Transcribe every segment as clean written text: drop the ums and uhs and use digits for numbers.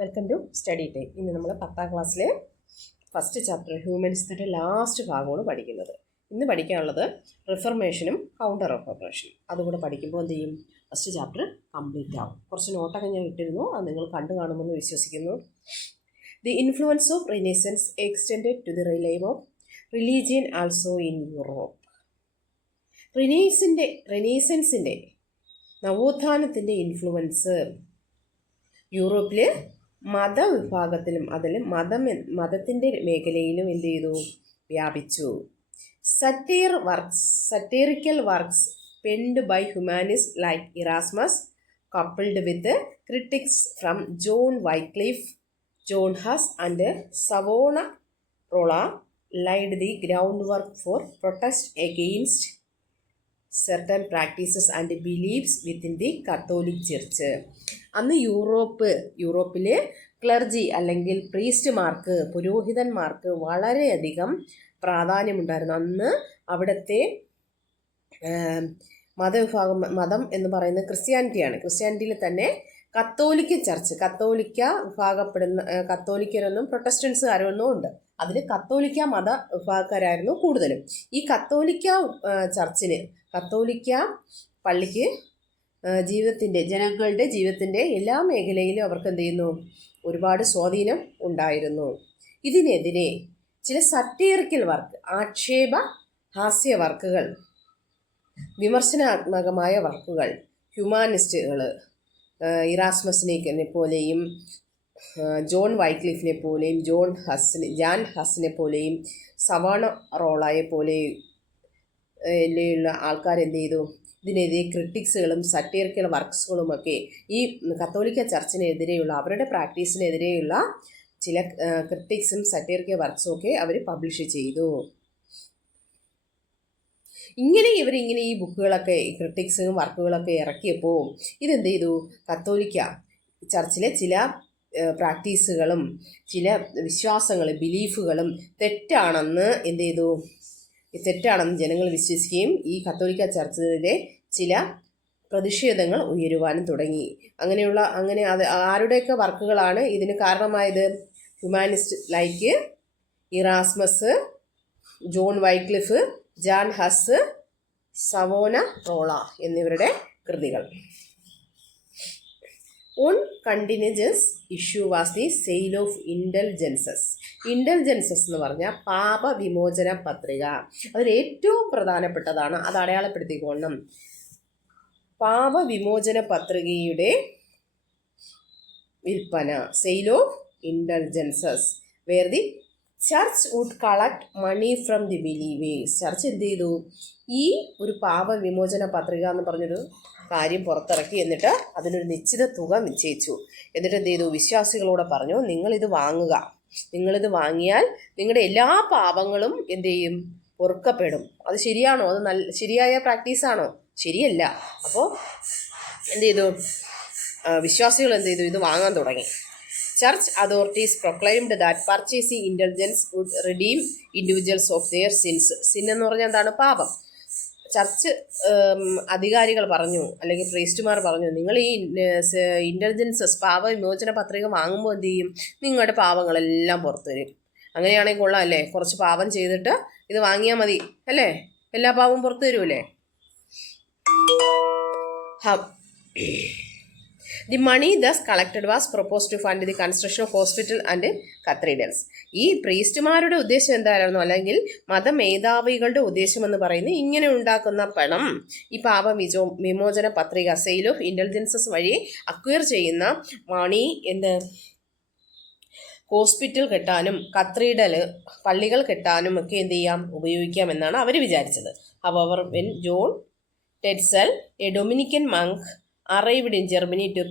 Welcome to study time. ഇന്ന് നമ്മൾ 10ാം ക്ലാസ്സിലെ ഫസ്റ്റ് ചാപ്റ്റർ ഹ്യൂമനിസത്തിൻ്റെ ലാസ്റ്റ് ഭാഗമാണ് പഠിക്കുന്നത്. ഇന്ന് പഠിക്കാനുള്ളത് റിഫർമേഷനും കൗണ്ടർ റിഫർമേഷനും. അതുകൂടെ പഠിക്കുമ്പോൾ എന്ത് ചെയ്യും, ഫസ്റ്റ് ചാപ്റ്റർ കംപ്ലീറ്റ് ആവും. കുറച്ച് നോട്ടൊക്കെ ഞാൻ ഇട്ടിരുന്നു, അത് നിങ്ങൾ കണ്ടു കാണുമെന്ന് വിശ്വസിക്കുന്നു. The influence of Renaissance extended to the realm of religion also in Europe. റിനൈസൻസിൻ്റെ നവോത്ഥാനത്തിൻ്റെ ഇൻഫ്ലുവൻസ് യൂറോപ്പിൽ മതവിഭാഗത്തിലും അതിൽ മതത്തിൻ്റെ മേഖലയിലും എന്ത് ചെയ്തു, വ്യാപിച്ചു. Satirical works penned by humanist like Erasmus coupled with critics from John Wycliffe, John Huss and Savonarola laid the groundwork for protest against certain practices and beliefs within the Catholic Church. അന്ന് യൂറോപ്പിൽ clergy അല്ലെങ്കിൽ പ്രീസ്റ്റുമാർക്ക്, പുരോഹിതന്മാർക്ക് വളരെയധികം പ്രാധാന്യമുണ്ടായിരുന്നു. അന്ന് അവിടുത്തെ മതം എന്ന് പറയുന്നത് ക്രിസ്ത്യാനിറ്റിയാണ്. ക്രിസ്ത്യാനിറ്റിയിൽ തന്നെ കത്തോലിക്ക ചർച്ച്, കത്തോലിക്കരൊന്നും പ്രൊട്ടസ്റ്റൻസുകാരൊന്നും ഉണ്ട്. അതിൽ കത്തോലിക്ക മത വിഭാഗക്കാരായിരുന്നു കൂടുതലും. ഈ കത്തോലിക്ക പള്ളിക്ക് ജനങ്ങളുടെ ജീവിതത്തിൻ്റെ എല്ലാ മേഖലയിലും അവർക്ക് എന്ത് ചെയ്യുന്നു, ഒരുപാട് സ്വാധീനം ഉണ്ടായിരുന്നു. ഇതിനെതിരെ ചില സറ്റീറിക്കൽ വർക്ക്, ഹാസ്യ വർക്കുകൾ, വിമർശനാത്മകമായ വർക്കുകൾ ഹ്യൂമാനിസ്റ്റുകൾ ഇറാസ്മസിനെ പോലെയും ജോൺ വൈക്ലിഫിനെ പോലെയും ജാൻ ഹസ്സിനെ പോലെയും സവാനറോളയെ പോലെയുള്ള ആൾക്കാരെന്ത് ചെയ്തു, ഇതിനെതിരെ ക്രിട്ടിക്സുകളും സറ്റീറിക്കൽ വർക്ക്സുകളുമൊക്കെ ഈ കത്തോലിക്ക ചർച്ചിനെതിരെയുള്ള അവരുടെ പ്രാക്ടീസിനെതിരെയുള്ള ചില ക്രിട്ടിക്സും സറ്റീറിക്കൽ വർക്ക്സും ഒക്കെ അവർ പബ്ലിഷ് ചെയ്തു. ഇങ്ങനെ ഈ ബുക്കുകളൊക്കെ, ക്രിട്ടിക്സും വർക്കുകളൊക്കെ ഇറക്കിയപ്പോൾ ഇതെന്ത് ചെയ്തു, കത്തോലിക്ക ചർച്ചിലെ ചില പ്രാക്ടീസുകളും ചില വിശ്വാസങ്ങളും ബിലീഫുകളും തെറ്റാണെന്ന് ജനങ്ങൾ വിശ്വസിക്കുകയും ഈ കത്തോലിക്ക ചർച്ചിലെ ചില പ്രതിഷേധങ്ങൾ ഉയരുവാനും തുടങ്ങി. അങ്ങനെ ആരുടെയൊക്കെ വർക്കുകളാണ് ഇതിന് കാരണമായത്? Humanist like Erasmus, John Wycliffe, Jan Hus, Savonarola എന്നിവരുടെ കൃതികൾ. One continuous issue was the sale of indulgences. ഇൻഡൽജൻസസ് എന്ന് പറഞ്ഞാൽ പാപവിമോചന പത്രിക. അതിൽ ഏറ്റവും പ്രധാനപ്പെട്ടതാണ്, അത് അടയാളപ്പെടുത്തിക്കൊള്ളണം. പാപവിമോചന പത്രികയുടെ വിൽപ്പന, sale of indulgences, where the church would collect money from the believers. Church എന്ത് ചെയ്തു, ഈ ഒരു പാപവിമോചന പത്രിക എന്ന് പറഞ്ഞൊരു കാര്യം പുറത്തിറക്കി. എന്നിട്ട് അതിനൊരു നിശ്ചിത തുക നിശ്ചയിച്ചു. എന്നിട്ട് എന്ത് ചെയ്തു, വിശ്വാസികളോട് പറഞ്ഞു, നിങ്ങളിത് വാങ്ങുക, നിങ്ങളിത് വാങ്ങിയാൽ നിങ്ങളുടെ എല്ലാ പാപങ്ങളും എന്ത് ചെയ്യും, പൊറുക്കപ്പെടും. അത് ശരിയാണോ? അത് ശരിയായ പ്രാക്ടീസാണോ? ശരിയല്ല. അപ്പോൾ എന്ത് ചെയ്തു, വിശ്വാസികൾ എന്ത് ചെയ്തു, ഇത് വാങ്ങാൻ തുടങ്ങി. Church authorities proclaimed that purchasing indulgence would redeem individuals of their sins. Sin എന്ന് പറഞ്ഞാൽ എന്താണ്? പാപം. ചർച്ച് അധികാരികൾ പറഞ്ഞു, അല്ലെങ്കിൽ പ്രീസ്റ്റുമാർ പറഞ്ഞു, നിങ്ങൾ ഈ ഇൻ്റലിജൻസസ് പാപവിമോചന പത്രിക വാങ്ങുമ്പോൾ എന്ത് ചെയ്യും, നിങ്ങളുടെ പാപങ്ങളെല്ലാം പുറത്തു വരും. അങ്ങനെയാണെങ്കിൽ കൊള്ളാം അല്ലേ, കുറച്ച് പാപം ചെയ്തിട്ട് ഇത് വാങ്ങിയാൽ മതി അല്ലേ, എല്ലാ പാപവും പുറത്തു വരുമല്ലേ. The money thus collected was proposed to fund the construction of hospital and cathedrals. ഈ പ്രീസ്റ്റുമാരുടെ ഉദ്ദേശം എന്തായിരുന്നു, അല്ലെങ്കിൽ മതമേധാവികളുടെ ഉദ്ദേശം എന്ന് പറയുന്നത്, ഇങ്ങനെ ഉണ്ടാക്കുന്ന പണം ഈ വിമോചന പത്രിക, സെയിൽ ഓഫ് ഇൻ്റലിജൻസസ് വഴി അക്വയർ ചെയ്യുന്ന മണി ഹോസ്പിറ്റൽ കെട്ടാനും പള്ളികൾ കെട്ടാനും ഒക്കെ എന്ത് ചെയ്യാം, ഉപയോഗിക്കാം എന്നാണ് അവർ വിചാരിച്ചത്. However, when John Tetzel, a Dominican monk, arrived in Germany to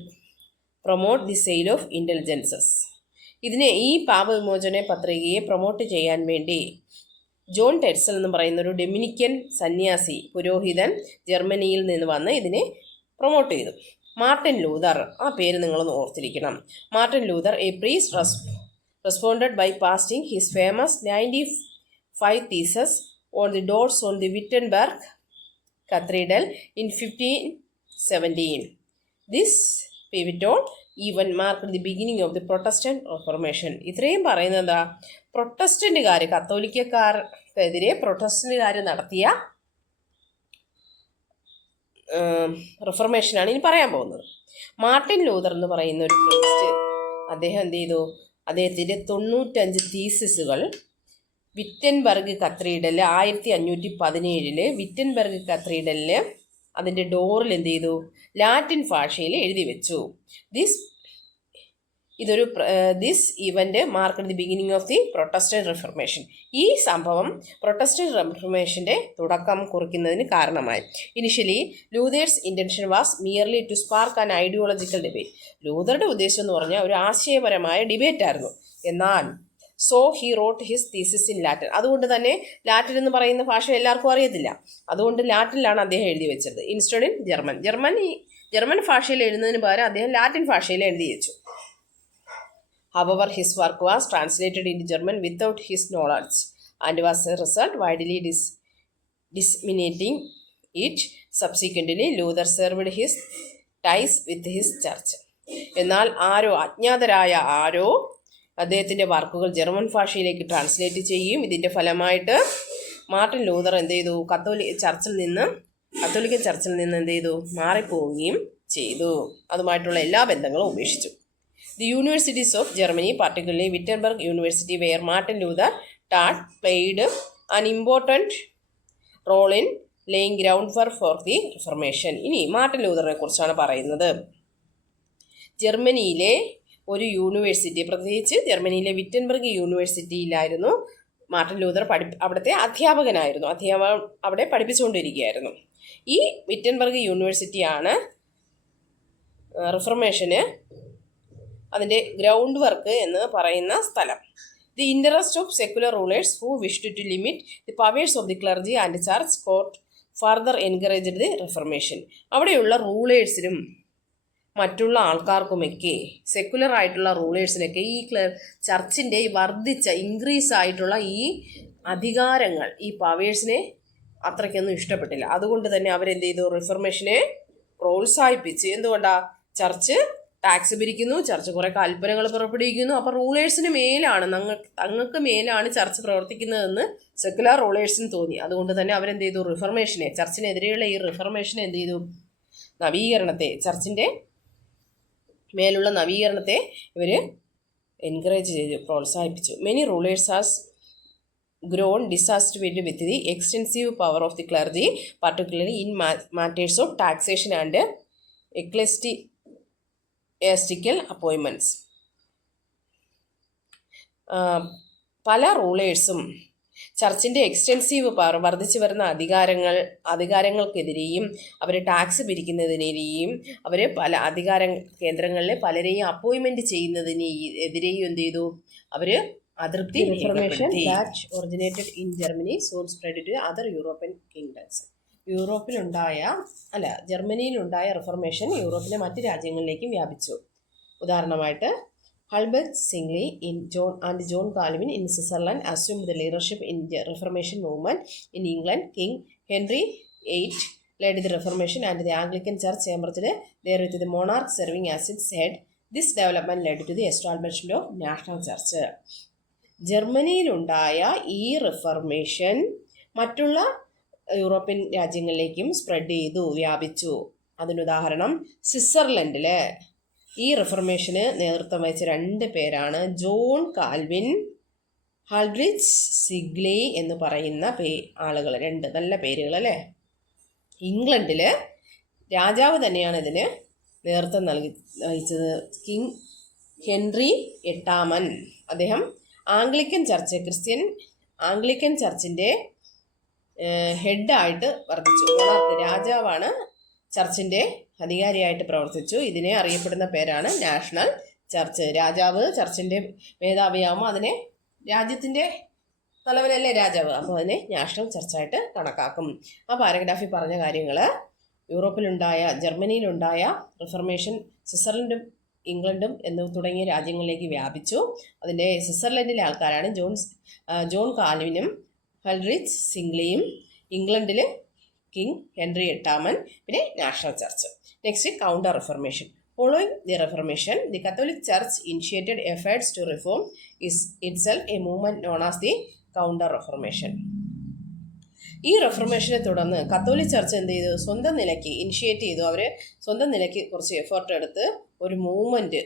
promote the sale of indulgences. ഈ പാപവിമോചന പത്രികയെ പ്രൊമോട്ട് ചെയ്യാൻ വേണ്ടി ജോൺ ടെറ്റ്സൽ എന്ന് പറയുന്ന ഒരു ഡൊമിനിക്കൻ സന്യാസി, പുരോഹിതൻ ജർമ്മനിയിൽ നിന്ന് വന്ന് ഇതിനെ പ്രൊമോട്ട് ചെയ്തു. മാർട്ടിൻ ലൂതർ, ആ പേര് നിങ്ങളൊന്ന് ഓർത്തിരിക്കണം. Martin Luther, a priest, responded by posting his famous 95 theses on the doors on the Wittenberg Cathedral in 1517. This pivotal even mark the beginning of the Protestant reformation. ഇത്രയും പറയുന്നത് എന്താ? പ്രൊട്ടസ്റ്റന്റുകാർ, കത്തോലിക്കക്കാർക്കെതിരെ പ്രൊട്ടസ്റ്റന്റുകാർ നടത്തിയ റിഫർമേഷനാണ് ഇനി പറയാൻ പോകുന്നത്. മാർട്ടിൻ ലൂതർ എന്ന് പറയുന്ന ഒരു പ്രീസ്റ്റ്, അദ്ദേഹം എന്ത് ചെയ്തു? അദ്ദേഹത്തിൻ്റെ 95 തീസിസുകൾ വിറ്റൻബർഗ് കത്തീഡ്രലിൽ 1517 വിറ്റൻബർഗ് കത്തീഡ്രലിൽ അതിൻ്റെ ഡോറിൽ എന്ത് ചെയ്തു? ലാറ്റിൻ ഭാഷയിൽ എഴുതി വെച്ചു. This event marked the beginning of the Protestant Reformation. ഈ സംഭവം പ്രൊട്ടസ്റ്റന്റ് റിഫർമേഷന്റെ തുടക്കം കുറിക്കുന്നതിന് കാരണമായി. Initially Luther's intention was merely to spark an ideological debate. ലൂതറുടെ ഉദ്ദേശം എന്ന് പറഞ്ഞാൽ ഒരു ആശയപരമായ ഡിബേറ്റ് ആയിരുന്നു. എന്നാൽ he wrote his thesis in Latin. അതുകൊണ്ട് തന്നെ ലാറ്റിൻ എന്ന് പറയുന്ന ഭാഷ എല്ലാവർക്കും അറിയത്തില്ല. അതുകൊണ്ട് ലാറ്റിനിലാണ് അദ്ദേഹം എഴുതി വെച്ചത്. ഇൻസ്റ്റഡ് ഇൻ ജർമ്മൻ ഭാഷയിൽ എഴുതുന്നതിന് പകരം അദ്ദേഹം ലാറ്റിൻ ഭാഷയിൽ എഴുതി വെച്ചു. However, his work was translated into German without his knowledge and was a result widely disseminating it. Subsequently, Luther served his ties with his church. എന്നാൽ അജ്ഞാതരായ അദ്ദേഹത്തിൻ്റെ വർക്കുകൾ ജർമ്മൻ ഭാഷയിലേക്ക് ട്രാൻസ്ലേറ്റ് ചെയ്യും. ഇതിൻ്റെ ഫലമായിട്ട് മാർട്ടിൻ ലൂതർ എന്ത് ചെയ്തു? കത്തോലിക്കൻ ചർച്ചിൽ നിന്ന് എന്ത് ചെയ്തു? മാറിപ്പോവുകയും ചെയ്തു. അതുമായിട്ടുള്ള എല്ലാ ബന്ധങ്ങളും ഉപേക്ഷിച്ചു. The universities of Germany, particularly Wittenberg University, where Martin Luther taught, played an important role in laying groundwork for the Reformation. ഇനി മാർട്ടിൻ ലൂതറിനെ കുറിച്ചാണ് പറയുന്നത്. ജർമ്മനിയിലെ ഒരു യൂണിവേഴ്സിറ്റി, പ്രത്യേകിച്ച് ജർമ്മനിയിലെ വിറ്റൻബർഗ് യൂണിവേഴ്സിറ്റിയിലായിരുന്നു മാർട്ടിൻ ലൂതർ അവിടുത്തെ അധ്യാപകനായിരുന്നു. അവിടെ പഠിപ്പിച്ചുകൊണ്ടിരിക്കുകയായിരുന്നു. ഈ വിറ്റൻബർഗ് യൂണിവേഴ്സിറ്റിയാണ് റിഫർമേഷന് അതിൻ്റെ ഗ്രൗണ്ട് വർക്ക് എന്ന് പറയുന്ന സ്ഥലം. The interest of secular rulers who wished to limit the powers of the clergy and church court further encouraged the reformation. അവിടെയുള്ള റൂളേഴ്സിനും മറ്റുള്ള ആൾക്കാർക്കുമൊക്കെ, സെക്കുലർ ആയിട്ടുള്ള റൂളേഴ്സിനൊക്കെ ഈ ചർച്ചിൻ്റെ ഇൻക്രീസ് ആയിട്ടുള്ള ഈ അധികാരങ്ങൾ, ഈ പവേഴ്സിനെ അത്രയ്ക്കൊന്നും ഇഷ്ടപ്പെട്ടില്ല. അതുകൊണ്ട് തന്നെ അവരെന്ത് ചെയ്തു? റിഫർമേഷനെ പ്രോത്സാഹിപ്പിച്ച്. എന്തുകൊണ്ടാണ്? ചർച്ച് ടാക്സ് പിരിക്കുന്നു, ചർച്ച് കുറേ കൽപ്പനകൾ പുറപ്പെടുവിക്കുന്നു. അപ്പോൾ റൂളേഴ്സിന് മേലാണ്, തങ്ങൾക്ക് മേലാണ് ചർച്ച് പ്രവർത്തിക്കുന്നതെന്ന് സെക്കുലർ റൂളേഴ്സിന് തോന്നി. അതുകൊണ്ട് തന്നെ അവരെന്ത് ചെയ്തു? റിഫർമേഷനെ, ചർച്ചിനെതിരെയുള്ള ഈ റിഫർമേഷനെ എന്ത് ചെയ്തു? നവീകരണത്തെ, ചർച്ചിൻ്റെ മേലുള്ള നവീകരണത്തെ ഇവർ എൻകറേജ് ചെയ്തു, പ്രോത്സാഹിപ്പിച്ചു. Many rulers has grown dissatisfied with the extensive power of the clergy, particularly in matters of taxation and ecclesiastical appointments. പല റൂളേഴ്സും ചർച്ചിൻ്റെ എക്സ്റ്റെൻസീവ് പവർ, വർദ്ധിച്ചു വരുന്ന അധികാരങ്ങൾക്കെതിരെയും അവർ ടാക്സ് പിരിക്കുന്നതിനെതിരെയും അവർ പല അധികാര കേന്ദ്രങ്ങളിൽ പലരെയും അപ്പോയിൻമെൻറ്റ് ചെയ്യുന്നതിനെതിരെയും എന്ത് ചെയ്തു? അവർ അതൃപ്തി. Reformation that originated in Germany soon spread to other European kingdoms. ജർമ്മനിയിലുണ്ടായ റിഫർമേഷൻ യൂറോപ്പിലെ മറ്റ് രാജ്യങ്ങളിലേക്കും വ്യാപിച്ചു. ഉദാഹരണമായിട്ട് Huldrych Zwingli John Calvin in Switzerland assumed the leadership in Reformation movement. In England King Henry VIII led the Reformation and the Anglican Church emerged there with the monarch serving as its head. This development led to the establishment of national church. ജർമ്മനിയിലുണ്ടായ ഈ reformation മറ്റുള്ള European രാജ്യങ്ങളിലേക്കും spread ചെയ്തു, വ്യാപിച്ചു. അതിനുദാഹരണം സ്വിറ്റ്സർലൻഡിൽ ഈ റിഫർമേഷന് നേതൃത്വം വഹിച്ച 2 പേരാണ് John Calvin, ഹൾഡ്രിച്ച് സിഗ്ലി എന്ന് പറയുന്ന ആളുകൾ. 2 നല്ല പേരുകൾ അല്ലേ. ഇംഗ്ലണ്ടിൽ രാജാവ് തന്നെയാണ് ഇതിന് നേതൃത്വം വഹിച്ചത്, കിങ് ഹെൻറി VIII. അദ്ദേഹം ആംഗ്ലിക്കൻ ചർച്ചിൻ്റെ ഹെഡായിട്ട് വർദ്ധിച്ചു. രാജാവാണ് ചർച്ചിൻ്റെ അധികാരിയായിട്ട് പ്രവർത്തിച്ചു. ഇതിനെ അറിയപ്പെടുന്ന പേരാണ് നാഷണൽ ചർച്ച്. രാജാവ് ചർച്ചിൻ്റെ മേധാവിയാകുമ്പോൾ അതിനെ രാജ്യത്തിൻ്റെ തലവനല്ലേ രാജാവ്, അപ്പോൾ അതിനെ നാഷണൽ ചർച്ചായിട്ട് കണക്കാക്കും. ആ പാരഗ്രാഫിൽ പറഞ്ഞ കാര്യങ്ങൾ ജർമ്മനിയിലുണ്ടായ റിഫർമേഷൻ സ്വിറ്റ്സർലൻഡും ഇംഗ്ലണ്ടും തുടങ്ങിയ രാജ്യങ്ങളിലേക്ക് വ്യാപിച്ചു. അതിൻ്റെ സ്വിറ്റ്സർലൻഡിലെ ആൾക്കാരാണ് ജോൺ കാൽവിനും ഹൾഡ്രിച്ച് സിംഗ്ലിയും, ഇംഗ്ലണ്ടിൽ കിങ് ഹെൻറി VIII, പിന്നെ national church. Next counter reformation. Following the Reformation, the Catholic Church initiated efforts to reform is itself a movement known as the Counter-Reformation. ഈ റെഫർമേഷനെ തുടർന്ന് കത്തോലിക് ചർച്ച് എന്ത് ചെയ്തു? സ്വന്തം നിലയ്ക്ക് ഇനിഷ്യേറ്റ് ചെയ്തു. അവർ സ്വന്തം നിലയ്ക്ക് കുറച്ച് എഫേർട്ട് എടുത്ത് ഒരു മൂവ്മെൻറ്റ്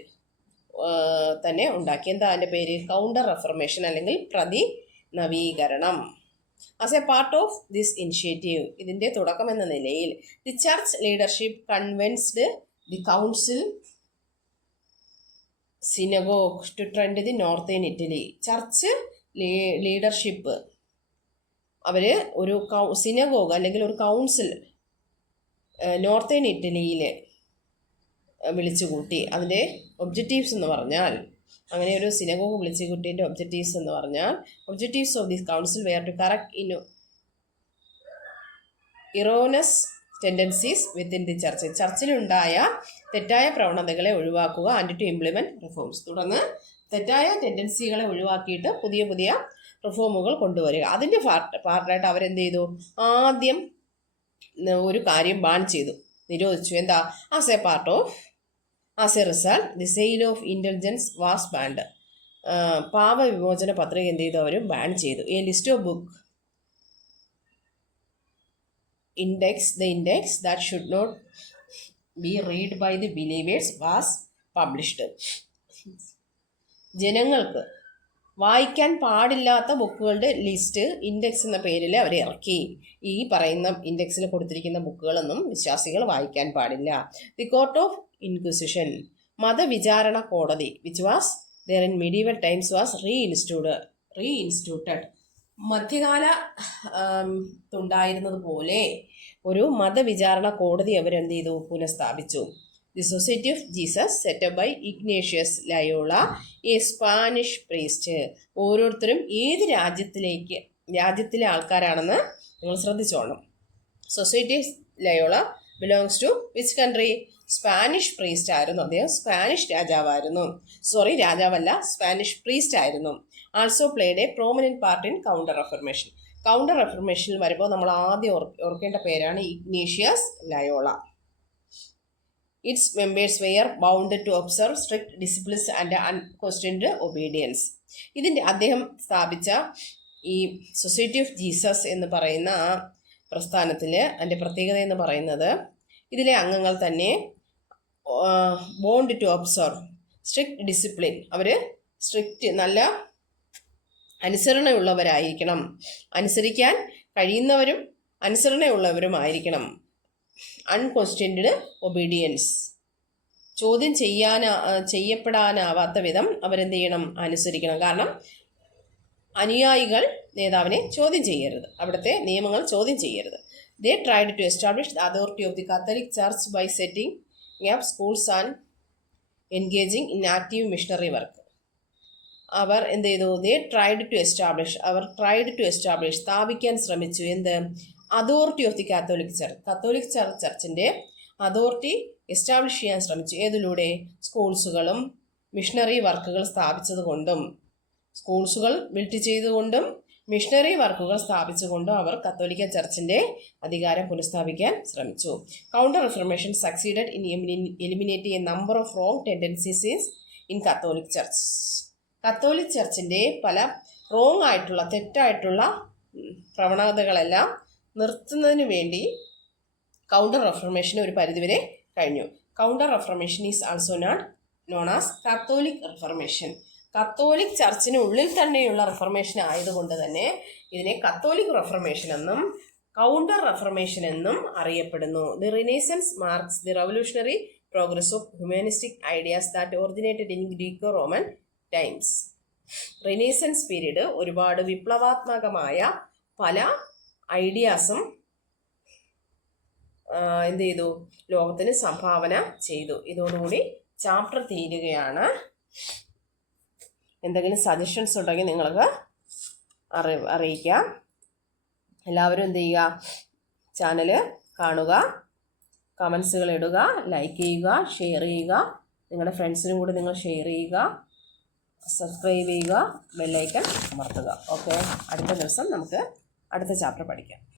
തന്നെ ഉണ്ടാക്കി. എന്താ അതിൻ്റെ പേര്? കൗണ്ടർ റെഫർമേഷൻ അല്ലെങ്കിൽ നവീകരണം. As a part of this initiative, ഇതിൻ്റെ തുടക്കമെന്ന നിലയിൽ the church leadership convinced the council synagogue to Trent the northern Italy. Church leadership അവർ ഒരു സിനഗോഗ് അല്ലെങ്കിൽ ഒരു കൗൺസിൽ നോർത്തേൺ ഇറ്റലിയിൽ വിളിച്ചു കൂട്ടി. അതിൻ്റെ ഒബ്ജക്റ്റീവ്സ് എന്ന് പറഞ്ഞാൽ, അങ്ങനെ ഒരു സിനഗോഗ് വിളിച്ചു കൂട്ടിയതിൻ്റെ ഒബ്ജക്റ്റീവ്സ് എന്ന് പറഞ്ഞാൽ, objectives of this council were to correct erroneous tendencies within the church. ചർച്ചിലുണ്ടായ തെറ്റായ പ്രവണതകളെ ഒഴിവാക്കുക, ആൻഡ് ടു ഇംപ്ലിമെൻറ്റ് റിഫോംസ്. തുടർന്ന് തെറ്റായ ടെൻഡൻസികളെ ഒഴിവാക്കിയിട്ട് പുതിയ പുതിയ റിഫോമുകൾ കൊണ്ടുവരിക. അതിൻ്റെ പാർട്ടായിട്ട് അവരെന്ത് ചെയ്തു? ആദ്യം ഒരു കാര്യം ബാൻ ചെയ്തു, നിരോധിച്ചു. എന്താ? As a result the sale of intelligence was banned. പാവവിമോചന പത്രിക എന്ത് ചെയ്തു? അവർ ബാൻ ചെയ്തു. A list of book the index that should not be read by the believers was published. ജനങ്ങൾക്ക് വായിക്കാൻ പാടില്ലാത്ത ബുക്കുകളുടെ ലിസ്റ്റ് ഇൻഡെക്സ് എന്ന പേരിൽ അവർ ഇറക്കി. ഈ പറയുന്ന ഇൻഡെക്സിൽ കൊടുത്തിരിക്കുന്ന ബുക്കുകളൊന്നും വിശ്വാസികൾ വായിക്കാൻ പാടില്ല. ദി കോർട്ട് ഓഫ് ഇൻക്വിസിഷൻ, മതവിചാരണ കോടതി, which was there in medieval times was reinstituted. മധ്യകാലത്തുണ്ടായിരുന്നത് പോലെ ഒരു മതവിചാരണ കോടതി അവരെന്ത് ചെയ്തു? പുനഃസ്ഥാപിച്ചു. The society of Jesus set up by Ignatius Loyola, a Spanish priest. ഓരോരുത്തരും ഏത് രാജ്യത്തിലെ ആൾക്കാരാണെന്ന് നിങ്ങൾ ശ്രദ്ധിച്ചോണം. Society of Loyola belongs to which country? Spanish priest ആയിരുന്നു. അദ്ദേഹം സ്പാനിഷ് രാജാവല്ല, സ്പാനിഷ് പ്രീസ്റ്റ് ആയിരുന്നു. Also played a prominent part in counter Reformation. Counter റെഫർമേഷനിൽ വരുമ്പോൾ നമ്മൾ ആദ്യം ഓർക്കേണ്ട പേരാണ് Ignatius Loyola. Its members were bounded to observe strict disciplines and unquestioned obedience. അദ്ദേഹം സ്ഥാപിച്ച ഈ സൊസൈറ്റി ഓഫ് ജീസസ് എന്ന് പറയുന്ന ആ പ്രസ്ഥാനത്തിൽ അതിൻ്റെ പ്രത്യേകത എന്ന് പറയുന്നത്, ഇതിലെ അംഗങ്ങൾ തന്നെ bound to observe strict discipline, അവർ നല്ല അനുസരണയുള്ളവരായിരിക്കണം, അനുസരിക്കാൻ കഴിയുന്നവരും അനുസരണയുള്ളവരുമായിരിക്കണം. അൺക്വസ്റ്റ്യൻഡ് ഒബീഡിയൻസ്, ചോദ്യം ചെയ്യപ്പെടാനാവാത്ത വിധം അവരെന്ത് ചെയ്യണം? അനുസരിക്കണം. കാരണം അനുയായികൾ നേതാവിനെ ചോദ്യം ചെയ്യരുത്, അവിടുത്തെ നിയമങ്ങൾ ചോദ്യം ചെയ്യരുത്. They tried to establish the authority of the Catholic Church by setting up schools and engaging in active missionary work. അവർ എന്ത് ചെയ്തു? സ്ഥാപിക്കാൻ ശ്രമിച്ചു. എന്ത്? Authority of the Catholic church. Catholic ചർച്ചിൻ്റെ അതോറിറ്റി എസ്റ്റാബ്ലിഷ് ചെയ്യാൻ ശ്രമിച്ചു. ഏതിലൂടെ? സ്കൂൾസുകളും മിഷണറി വർക്കുകൾ സ്ഥാപിച്ചതുകൊണ്ടും, സ്കൂൾസുകൾ ബിൽഡ് ചെയ്തുകൊണ്ടും മിഷണറി വർക്കുകൾ സ്ഥാപിച്ചുകൊണ്ടും അവർ കത്തോലിക്ക ചർച്ചിൻ്റെ അധികാരം പുനഃസ്ഥാപിക്കാൻ ശ്രമിച്ചു. Counter Reformation succeeded in eliminating a number of wrong tendencies in Catholic church. Catholic ചർച്ചിൻ്റെ പല റോങ് ആയിട്ടുള്ള, തെറ്റായിട്ടുള്ള പ്രവണതകളെല്ലാം നിർത്തുന്നതിന് വേണ്ടി കൗണ്ടർ റെഫർമേഷൻ ഒരു പരിധിവരെ കഴിഞ്ഞു. Counter Reformation is also known as Catholic Reformation. Catholic ചർച്ചിന് ഉള്ളിൽ തന്നെയുള്ള റെഫർമേഷൻ ആയതുകൊണ്ട് തന്നെ ഇതിനെ കത്തോലിക് റെഫർമേഷൻ എന്നും കൗണ്ടർ റെഫർമേഷൻ എന്നും അറിയപ്പെടുന്നു. The Renaissance marks the revolutionary progress of humanistic ideas that originated in Greco Roman times. Renaissance period ഒരുപാട് വിപ്ലവാത്മകമായ പല ഐഡിയാസും എന്ത് ചെയ്തു? ലോകത്തിന് സംഭാവന ചെയ്തു. ഇതോടുകൂടി ചാപ്റ്റർ തീരുകയാണ്. എന്തെങ്കിലും സജഷൻസ് ഉണ്ടെങ്കിൽ നിങ്ങൾക്ക് അറിയിക്കാം. എല്ലാവരും എന്ത് ചെയ്യുക? ചാനൽ കാണുക, കമൻസുകൾ ഇടുക, ലൈക്ക് ചെയ്യുക, ഷെയർ ചെയ്യുക. നിങ്ങളുടെ ഫ്രണ്ട്സിനും കൂടി നിങ്ങൾ ഷെയർ ചെയ്യുക, സബ്സ്ക്രൈബ് ചെയ്യുക, ബെല്ലൈക്കൺ അമർത്തുക. ഓക്കെ, അടുത്ത ദിവസം നമുക്ക് അടുത്ത ചാപ്റ്റർ പഠിക്കാം.